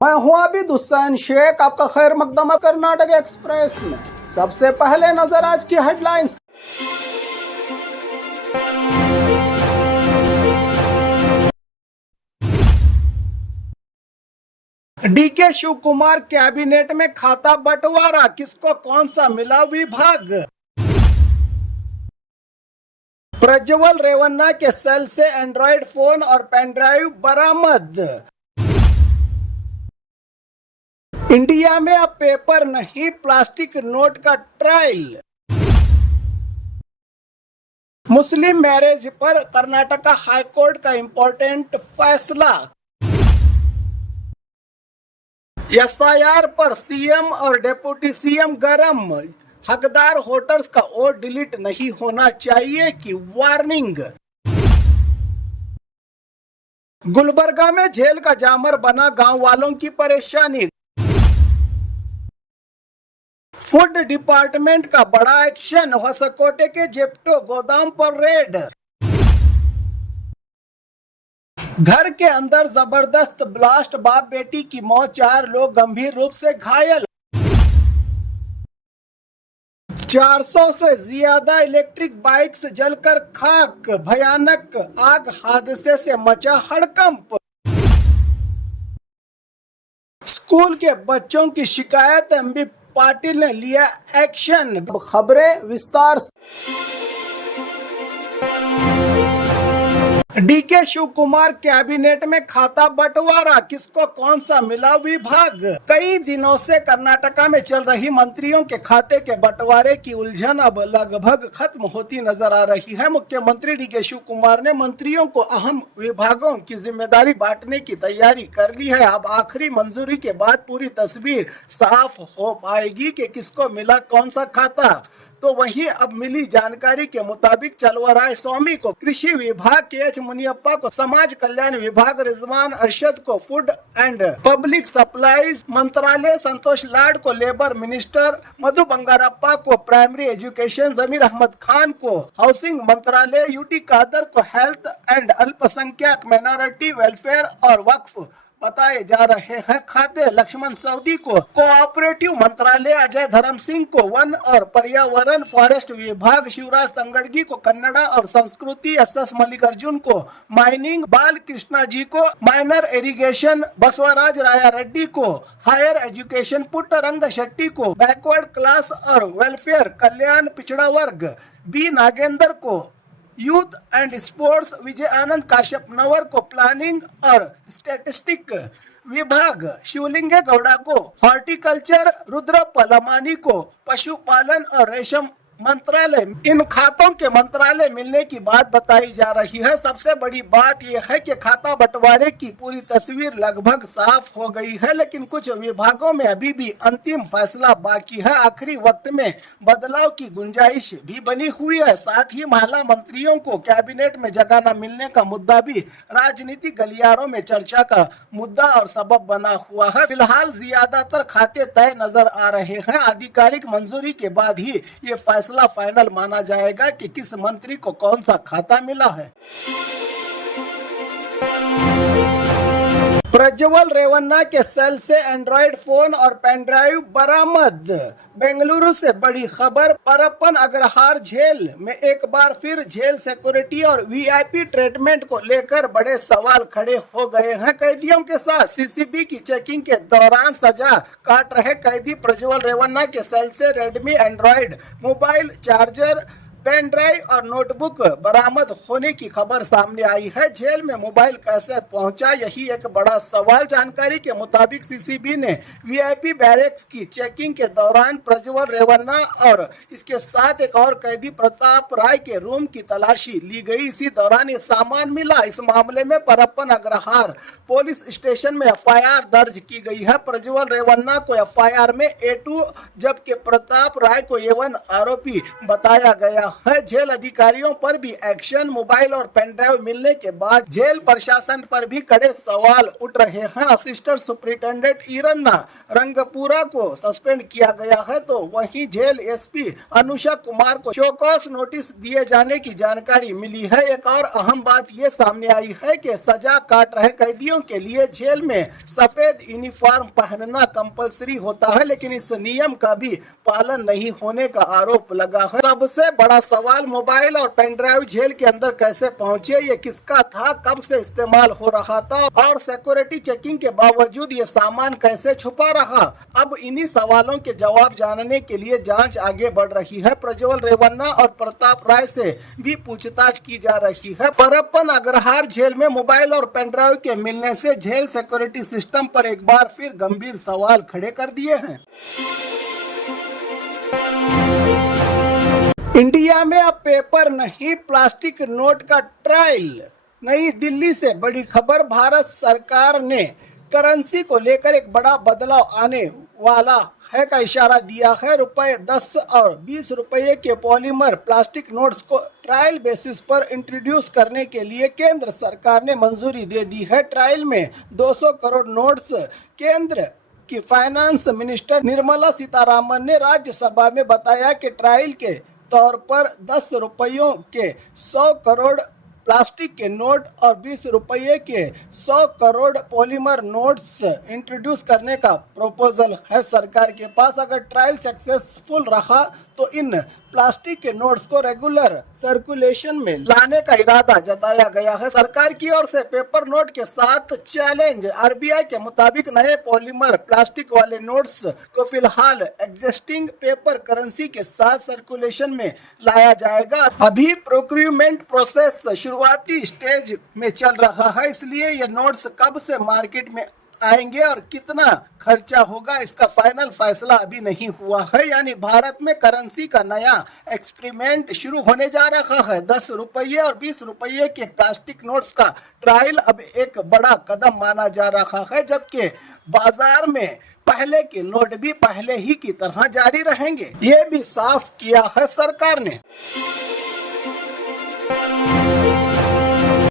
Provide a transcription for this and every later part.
मैं हूं आबिद हुसैन शेख, आपका खैर मकदम है कर्नाटक एक्सप्रेस में। सबसे पहले नजर आज की headlines. DK Shiv Kumar cabinet में खाता बंटवारा, किसको कौन सा मिला विभाग। प्रज्वल रेवन्ना के सेल से एंड्रॉयड फोन और पेनड्राइव बरामद। इंडिया में अब पेपर नहीं प्लास्टिक नोट का ट्रायल। मुस्लिम मैरिज पर कर्नाटका हाईकोर्ट का इंपॉर्टेंट फैसला। एसआईआर पर सीएम और डिप्टी सीएम गरम, हकदार वोटर्स का वोट डिलीट नहीं होना चाहिए की वार्निंग। गुलबर्गा में जेल का जामर बना गांव वालों की परेशानी। फूड डिपार्टमेंट का बड़ा एक्शन, होसकोटे के जेप्टो गोदाम पर रेड। घर के अंदर जबरदस्त ब्लास्ट, बाप बेटी की मौत, 4 लोग गंभीर रूप से घायल। 400 से ज्यादा इलेक्ट्रिक बाइक्स जलकर खाक, भयानक आग हादसे से मचा हड़कंप। स्कूल के बच्चों की शिकायत, एमबी पाटिल ने लिया एक्शन। खबरें विस्तार से। डीके शिव कुमार कैबिनेट में खाता बंटवारा, किसको कौन सा मिला विभाग। कई दिनों से कर्नाटका में चल रही मंत्रियों के खाते के बंटवारे की उलझन अब लगभग खत्म होती नजर आ रही है। मुख्यमंत्री डीके शिव कुमार ने मंत्रियों को अहम विभागों की जिम्मेदारी बांटने की तैयारी कर ली है। अब आखिरी मंजूरी के बाद पूरी तस्वीर साफ हो पाएगी कि किसको मिला कौन सा खाता। तो वहीं अब मिली जानकारी के मुताबिक चलवराय स्वामी को कृषि विभाग, के मुनियप्पा को समाज कल्याण विभाग, रिजवान अरशद को फूड एंड पब्लिक सप्लाईज मंत्रालय, संतोष लाड को लेबर मिनिस्टर, मधु बंगारप्पा को प्राइमरी एजुकेशन, जमीर अहमद खान को हाउसिंग मंत्रालय, यूटी कादर को हेल्थ एंड अल्पसंख्यक माइनॉरिटी वेलफेयर और वक्फ बताए जा रहे हैं खाते। लक्ष्मण सऊदी को कोऑपरेटिव मंत्रालय, अजय धर्म सिंह को वन और पर्यावरण फॉरेस्ट विभाग, शिवराज तंगड़गी को कन्नड़ा और संस्कृति, एस मल्लिकार्जुन को माइनिंग, बाल कृष्णा जी को माइनर इरिगेशन, बसवराज राया रेड्डी को हायर एजुकेशन, पुट्टरंग शेट्टी को बैकवर्ड क्लास और वेलफेयर कल्याण पिछड़ा वर्ग, बी नागेंद्र को youth and sports, Vijay Anand Kashyap नवर को प्लानिंग और स्टैटिस्टिक विभाग, शिवलिंगे गौड़ा को हॉर्टिकल्चर, रुद्र पलमानी को पशुपालन और रेशम मंत्रालय। इन खातों के मंत्रालय मिलने की बात बताई जा रही है। सबसे बड़ी बात यह है कि खाता बंटवारे की पूरी तस्वीर लगभग साफ हो गई है, लेकिन कुछ विभागों में अभी भी अंतिम फैसला बाकी है। आखिरी वक्त में बदलाव की गुंजाइश भी बनी हुई है। साथ ही महिला मंत्रियों को कैबिनेट में जगह न मिलने का मुद्दा भी राजनीतिक गलियारों में चर्चा का मुद्दा और सबब बना हुआ है। फिलहाल ज्यादातर खाते तय नजर आ रहे हैं। आधिकारिक मंजूरी के बाद ही ये फैसला फाइनल माना जाएगा कि किस मंत्री को कौन सा खाता मिला है। प्रज्वल रेवन्ना के सेल से एंड्रॉयड फोन और पेनड्राइव बरामद। बेंगलुरु से बड़ी खबर, परप्पन अग्रहार जेल में एक बार फिर जेल सिक्योरिटी और वीआईपी ट्रीटमेंट को लेकर बड़े सवाल खड़े हो गए हैं। कैदियों के साथ सीसीबी की चेकिंग के दौरान सजा काट रहे कैदी प्रज्वल रेवन्ना के सेल से Redmi Android mobile, charger, pen drive और नोटबुक बरामद होने की खबर सामने आई है। जेल में मोबाइल कैसे पहुंचा, यही एक बड़ा सवाल। जानकारी के मुताबिक सीसीबी ने वीआईपी बैरेक्स की चेकिंग के दौरान प्रज्वल रेवन्ना और इसके साथ एक और कैदी प्रताप राय के रूम की तलाशी ली गई। इसी दौरान ये सामान मिला। इस मामले में परप्पन अग्रहार पुलिस स्टेशन में एफआईआर दर्ज की गई है। प्रज्वल रेवन्ना को एफआईआर में A2 जबकि प्रताप राय को A1 आरोपी बताया गया है। जेल अधिकारियों पर भी एक्शन, मोबाइल और पेन ड्राइव मिलने के बाद जेल प्रशासन पर भी कड़े सवाल उठ रहे हैं। असिस्टेंट सुपरिटेंडेंट ईरन्ना रंगपुरा को सस्पेंड किया गया है, तो वहीं जेल एसपी अनुषा कुमार को शोकॉज नोटिस दिए जाने की जानकारी मिली है। एक और अहम बात ये सामने आई है कि सजा काट रहे कैदियों के लिए जेल में सफेद यूनिफॉर्म पहनना कंपलसरी होता है, लेकिन इस नियम का भी पालन नहीं होने का आरोप लगा है। सबसे बड़ा सवाल मोबाइल और पेन ड्राइव जेल के अंदर कैसे पहुंचे, ये किसका था, कब से इस्तेमाल हो रहा था और सिक्योरिटी चेकिंग के बावजूद ये सामान कैसे छुपा रहा। अब इन्हीं सवालों के जवाब जानने के लिए जांच आगे बढ़ रही है। प्रज्वल रेवन्ना और प्रताप राय से भी पूछताछ की जा रही है। परप्पन अग्रहार जेल में मोबाइल और पेन ड्राइव के मिलने से जेल सिक्योरिटी सिस्टम पर एक बार फिर गंभीर सवाल खड़े कर दिए हैं। इंडिया में अब पेपर नहीं प्लास्टिक नोट का ट्रायल। नई दिल्ली से बड़ी खबर। भारत सरकार ने करेंसी को लेकर एक बड़ा बदलाव आने वाला है का इशारा दिया है। रुपए 10 और 20 रुपये के पॉलीमर प्लास्टिक नोट्स को ट्रायल बेसिस पर इंट्रोड्यूस करने के लिए केंद्र सरकार ने मंजूरी दे दी है। ट्रायल में 200 करोड़ नोट्स केंद्र की फाइनेंस मिनिस्टर निर्मला सीतारामन ने राज्यसभा में बताया कि ट्रायल के तौर पर 10 रुपयों के 100 करोड़ प्लास्टिक के नोट और 20 रुपये के 100 करोड़ पॉलीमर नोट्स इंट्रोड्यूस करने का प्रपोजल है सरकार के पास। अगर ट्रायल सक्सेसफुल रहा तो इन प्लास्टिक के नोट्स को रेगुलर सर्कुलेशन में लाने का इरादा जताया गया है। सरकार की ओर से पेपर नोट के साथ चैलेंज। आरबीआई के मुताबिक नए पॉलीमर प्लास्टिक वाले नोट्स को फिलहाल एग्जिस्टिंग पेपर करेंसी के साथ सर्कुलेशन में लाया जाएगा। अभी प्रोक्यूरमेंट प्रोसेस शुरुआती स्टेज में चल रहा है, इसलिए ये नोट्स कब से मार्केट में आएंगे और कितना खर्चा होगा इसका फाइनल फैसला अभी नहीं हुआ है। यानी भारत में करेंसी का नया एक्सपेरिमेंट शुरू होने जा रहा है। 10 रुपये और 20 रुपये के प्लास्टिक नोट्स का ट्रायल अब एक बड़ा कदम माना जा रहा है, जबकि बाजार में पहले के नोट भी पहले ही की तरह जारी रहेंगे। ये भी साफ किया है सरकार ने।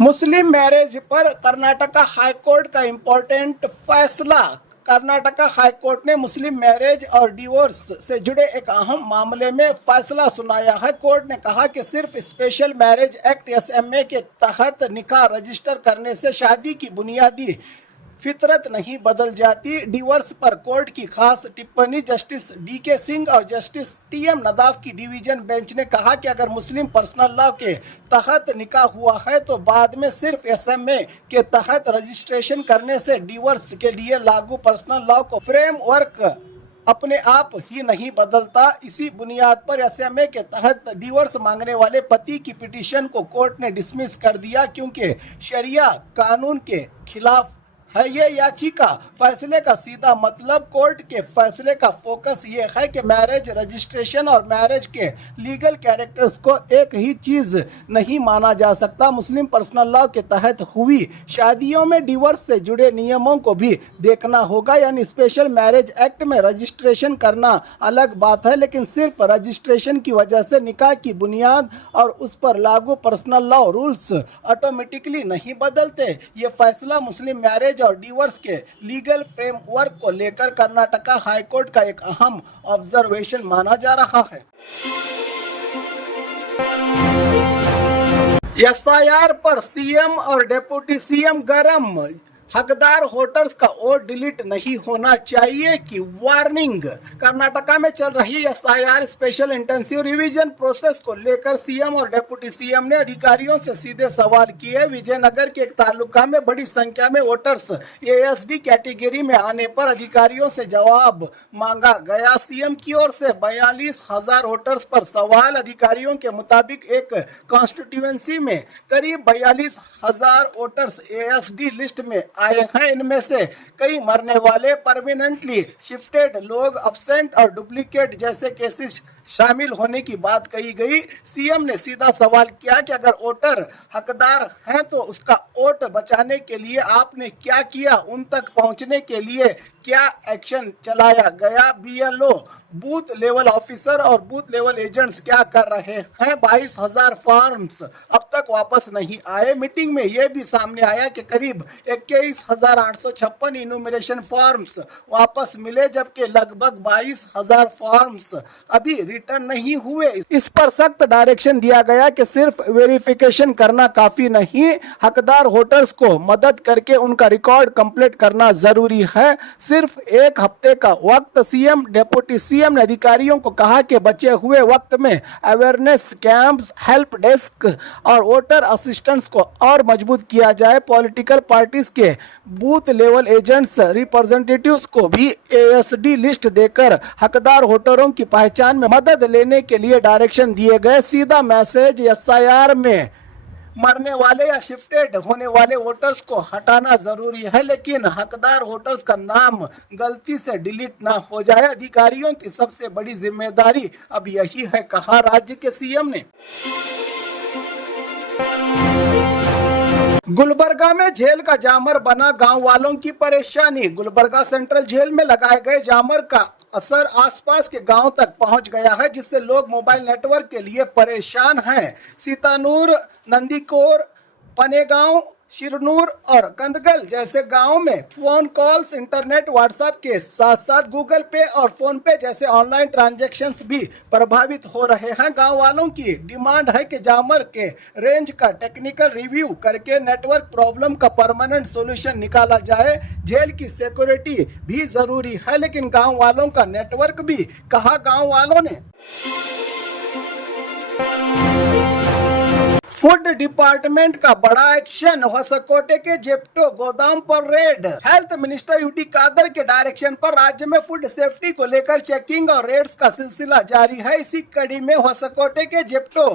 मुस्लिम मैरिज पर कर्नाटका हाईकोर्ट का इम्पोर्टेंट फैसला। कर्नाटका हाईकोर्ट ने मुस्लिम मैरिज और डिवोर्स से जुड़े एक अहम मामले में फैसला सुनाया है। कोर्ट ने कहा कि सिर्फ स्पेशल मैरिज एक्ट एसएमए के तहत निकाह रजिस्टर करने से शादी की बुनियादी फितरत नहीं बदल जाती। डिवोर्स पर कोर्ट की खास टिप्पणी जस्टिस डीके सिंह और जस्टिस टीएम नदाफ की डिवीजन बेंच ने कहा कि अगर मुस्लिम पर्सनल लॉ के तहत निकाह हुआ है तो बाद में सिर्फ एसएमए के तहत रजिस्ट्रेशन करने से डिवोर्स के लिए लागू पर्सनल लॉ को फ्रेमवर्क अपने आप ही नहीं बदलता। इसी बुनियाद पर एसएमए के तहत डिवोर्स मांगने वाले पति की पिटीशन को कोर्ट ने डिसमिस कर दिया, क्योंकि शरिया कानून के खिलाफ है ये याचिका। फैसले का सीधा मतलब कोर्ट के फैसले का फोकस ये है कि मैरिज रजिस्ट्रेशन और मैरिज के लीगल कैरेक्टर्स को एक ही चीज़ नहीं माना जा सकता। मुस्लिम पर्सनल लॉ के तहत हुई शादियों में डिवोर्स से जुड़े नियमों को भी देखना होगा। यानी स्पेशल मैरिज एक्ट में रजिस्ट्रेशन करना अलग बात है, लेकिन सिर्फ रजिस्ट्रेशन की वजह से निकाह की बुनियाद और उस पर लागू पर्सनल लॉ रूल्स ऑटोमेटिकली नहीं बदलते। ये फैसला मुस्लिम मैरिज और डिवोर्स के लीगल फ्रेमवर्क को लेकर कर्नाटका हाईकोर्ट का एक अहम ऑब्जर्वेशन माना जा रहा है। एसआईआर पर सीएम और डिप्टी सीएम गरम। हकदार वोटर्स का वोट डिलीट नहीं होना चाहिए की वार्निंग। कर्नाटका में चल रही SIR special intensive revision process को लेकर सीएम और डिप्टी सीएम ने अधिकारियों से सीधे सवाल किए। विजयनगर के एक तालुका में बड़ी संख्या में वोटर्स एएसडी कैटेगरी में आने पर अधिकारियों से जवाब मांगा गया। सीएम की ओर से 42,000 वोटर्स पर सवाल। अधिकारियों के मुताबिक एक कॉन्स्टिट्यूएंसी में करीब 42,000 वोटर्स एएसडी लिस्ट में आए हैं। इनमें से कई मरने वाले, परमानेंटली शिफ्टेड लोग, अब्सेंट और डुप्लीकेट जैसे केसेस शामिल होने की बात कही गई। सीएम ने सीधा सवाल किया कि अगर वोटर हकदार हैं तो उसका वोट बचाने के लिए आपने क्या किया, उन तक पहुंचने के लिए क्या एक्शन चलाया गया। बीएलओ, बूथ लेवल ऑफिसर और बूथ लेवल एजेंट्स क्या कर रहे हैं। 22,000 फॉर्म्स अब तक वापस नहीं आए। मीटिंग में यह भी सामने आया कि करीब 21,856 इन्यूमरेशन फॉर्म्स वापस मिले, जबकि लगभग 22,000 फॉर्म्स अभी रिटर्न नहीं हुए। इस पर सख्त डायरेक्शन दिया गया कि सिर्फ वेरिफिकेशन करना काफी नहीं, हकदार वोटर्स को मदद करके उनका रिकॉर्ड कंप्लीट करना जरूरी है। सिर्फ एक हफ्ते का वक्त। सीएम, डिप्टी सीएम ने अधिकारियों को कहा कि बचे हुए वक्त में अवेयरनेस कैंप, हेल्प डेस्क और वोटर असिस्टेंट्स को और मजबूत किया जाए। पॉलिटिकल पार्टीज के बूथ लेवल एजेंट्स, रिप्रेजेंटेटिव्स को भी एएसडी लिस्ट देकर हकदार वोटरों की पहचान में मदद लेने के लिए डायरेक्शन दिए गए। सीधा मैसेज, एसआईआर में मरने वाले या शिफ्टेड होने वाले वोटर्स को हटाना जरूरी है, लेकिन हकदार वोटर्स का नाम गलती से डिलीट ना हो जाए। अधिकारियों की सबसे बड़ी जिम्मेदारी अब यही है, कहा राज्य के सीएम ने। गुलबर्गा में जेल का जामर बना, गांव वालों की परेशानी। गुलबर्गा सेंट्रल जेल में लगाए गए जामर का असर आसपास के गांव तक पहुंच गया है, जिससे लोग मोबाइल नेटवर्क के लिए परेशान हैं। सीतानूर, नंदीकोर, पनेगांव, शिरनूर और कंदगल जैसे गांव में फोन कॉल्स, इंटरनेट, व्हाट्सएप के साथ साथ गूगल पे और फोन पे जैसे ऑनलाइन ट्रांजैक्शंस भी प्रभावित हो रहे हैं। गांव वालों की डिमांड है कि जामर के रेंज का टेक्निकल रिव्यू करके नेटवर्क प्रॉब्लम का परमानेंट सॉल्यूशन निकाला जाए। जेल की सिक्योरिटी भी जरूरी है, लेकिन गाँव वालों का नेटवर्क भी, कहा गाँव वालों ने। फूड डिपार्टमेंट का बड़ा एक्शन, होसकोटे के जेप्टो गोदाम पर raid. Health minister UT Khader के डायरेक्शन पर राज्य में फूड सेफ्टी को लेकर चेकिंग और रेड्स का सिलसिला जारी है। इसी कड़ी में होसकोटे के जेप्टो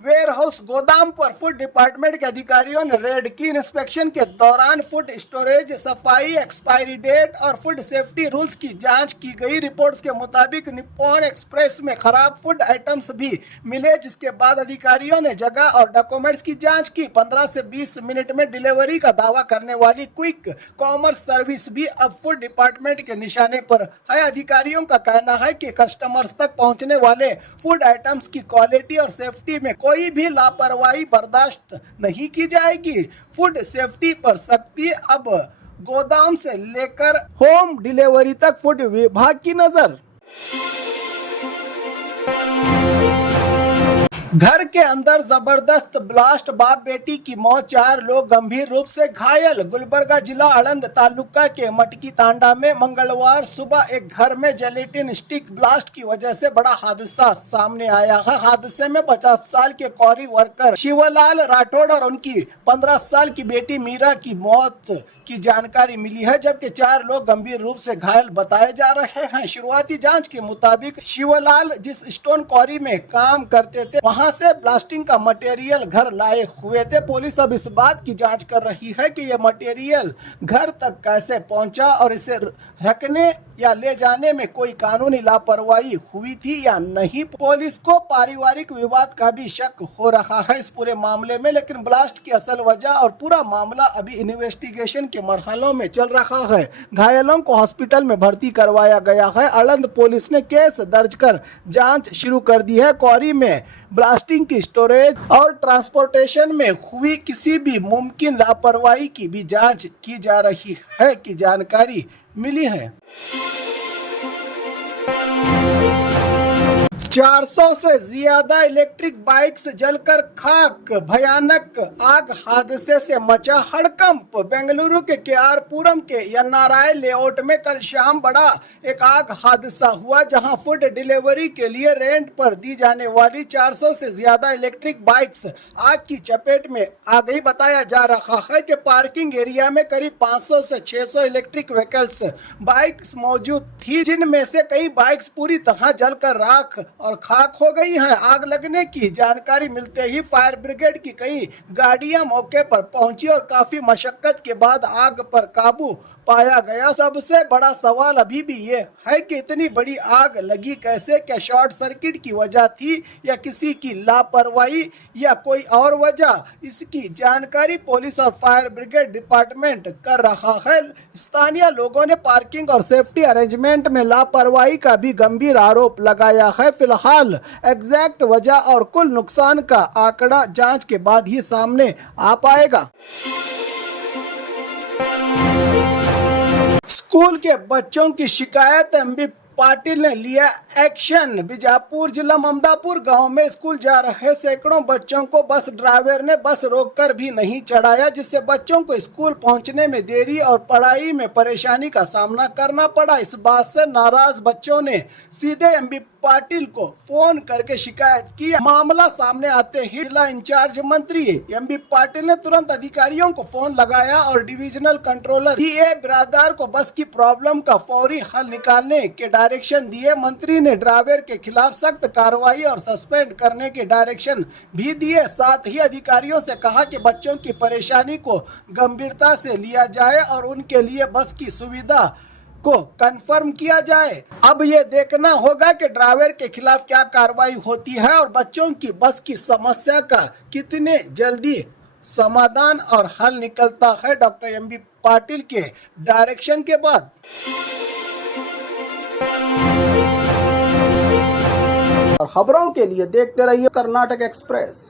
वेयर हाउस गोदाम पर फूड डिपार्टमेंट के अधिकारियों ने रेड की। इंस्पेक्शन के दौरान फूड स्टोरेज, सफाई, एक्सपायरी डेट और फूड सेफ्टी रूल्स की जांच की गई। रिपोर्ट्स के मुताबिक निप्पॉन एक्सप्रेस में खराब फूड आइटम्स भी मिले, जिसके बाद अधिकारियों ने जगह और डॉक्यूमेंट्स की जांच की। 15 से 20 मिनट में डिलीवरी का दावा करने वाली क्विक कॉमर्स सर्विस भी अब फूड डिपार्टमेंट के निशाने पर है। अधिकारियों का कहना है कि कस्टमर्स तक पहुंचने वाले फूड आइटम्स की क्वालिटी और सेफ्टी में कोई भी लापरवाही बर्दाश्त नहीं की जाएगी। फूड सेफ्टी पर सख्ती, अब गोदाम से लेकर होम डिलीवरी तक फूड विभाग की नजर। घर के अंदर जबरदस्त ब्लास्ट, बाप बेटी की मौत, 4 लोग गंभीर रूप से घायल। गुलबर्गा जिला आलंद तालुका के मटकी तांडा में मंगलवार सुबह एक घर में जेलेटिन स्टिक ब्लास्ट की वजह से बड़ा हादसा सामने आया है। हादसे में 50 साल के क्वारी वर्कर शिवलाल राठौड़ और उनकी 15 साल की बेटी मीरा की मौत की जानकारी मिली है, जबकि 4 लोग गंभीर रूप से घायल बताए जा रहे हैं। शुरुआती जांच के मुताबिक शिवलाल जिस स्टोन क्वारी में काम करते थे, वहां से ब्लास्टिंग का मटेरियल घर लाए हुए थे। पुलिस अब इस बात की जांच कर रही है कि यह मटेरियल घर तक कैसे पहुंचा और इसे रखने या ले जाने में कोई कानूनी लापरवाही हुई थी या नहीं। पुलिस को पारिवारिक विवाद का भी शक हो रहा है इस पूरे मामले में, लेकिन ब्लास्ट की असल वजह और पूरा मामला अभी इन्वेस्टिगेशन के मरहलों में चल रहा है। घायलों को हॉस्पिटल में भर्ती करवाया गया है। आलंद पुलिस ने केस दर्ज कर जांच शुरू कर दी है। क्वारी में ब्लास्टिंग की स्टोरेज और ट्रांसपोर्टेशन में हुई किसी भी मुमकिन लापरवाही की भी जांच की जा रही है की जानकारी मिली है। 400 से ज्यादा इलेक्ट्रिक बाइक्स जलकर खाक, भयानक आग हादसे से मचा हड़कंप। बेंगलुरु के केआरपुरम के एनआरआई लेआउट में कल शाम बड़ा एक आग हादसा हुआ, जहां फूड डिलीवरी के लिए रेंट पर दी जाने वाली 400 से ज्यादा इलेक्ट्रिक बाइक्स आग की चपेट में आ गई। बताया जा रहा है कि पार्किंग एरिया में करीब 500 से 600 इलेक्ट्रिक व्हीकल्स बाइक्स मौजूद थी, जिनमें से कई बाइक्स पूरी तरह जलकर राख और खाक हो गई हैं। आग लगने की जानकारी मिलते ही फायर ब्रिगेड की कई गाड़ियां मौके पर पहुंची और काफी मशक्कत के बाद आग पर काबू पाया गया। सबसे बड़ा सवाल अभी भी ये है कि इतनी बड़ी आग लगी कैसे? क्या शॉर्ट सर्किट की वजह थी या किसी की लापरवाही या कोई और वजह? इसकी जानकारी पुलिस और फायर ब्रिगेड डिपार्टमेंट कर रहा है। स्थानीय लोगों ने पार्किंग और सेफ्टी अरेंजमेंट में लापरवाही का भी गंभीर आरोप लगाया है। फिलहाल एग्जैक्ट वजह और कुल नुकसान का आंकड़ा जांच के बाद ही सामने आ पाएगा। स्कूल के बच्चों की शिकायत, एमबी पाटिल ने लिया एक्शन। बीजापुर जिला ममदापुर गांव में स्कूल जा रहे सैकड़ों बच्चों को बस ड्राइवर ने बस रोककर भी नहीं चढ़ाया, जिससे बच्चों को स्कूल पहुंचने में देरी और पढ़ाई में परेशानी का सामना करना पड़ा। इस बात से नाराज बच्चों ने सीधे एमबी पाटिल को फोन करके शिकायत की। मामला सामने आते ही जिला इंचार्ज मंत्री एमबी पाटिल ने तुरंत अधिकारियों को फोन लगाया और डिविजनल कंट्रोलर डीए बिरादार को बस की प्रॉब्लम का फौरी हल निकालने के डायरेक्शन दिए। मंत्री ने ड्राइवर के खिलाफ सख्त कार्रवाई और सस्पेंड करने के डायरेक्शन भी दिए। साथ ही अधिकारियों से कहा कि बच्चों की परेशानी को गंभीरता से लिया जाए और उनके लिए बस की सुविधा को कंफर्म किया जाए। अब ये देखना होगा कि ड्राइवर के खिलाफ क्या कार्रवाई होती है और बच्चों की बस की समस्या का कितने जल्दी समाधान और हल निकलता है डॉक्टर एमबी पाटिल के डायरेक्शन के बाद। और खबरों के लिए देखते रहिए कर्नाटक एक्सप्रेस।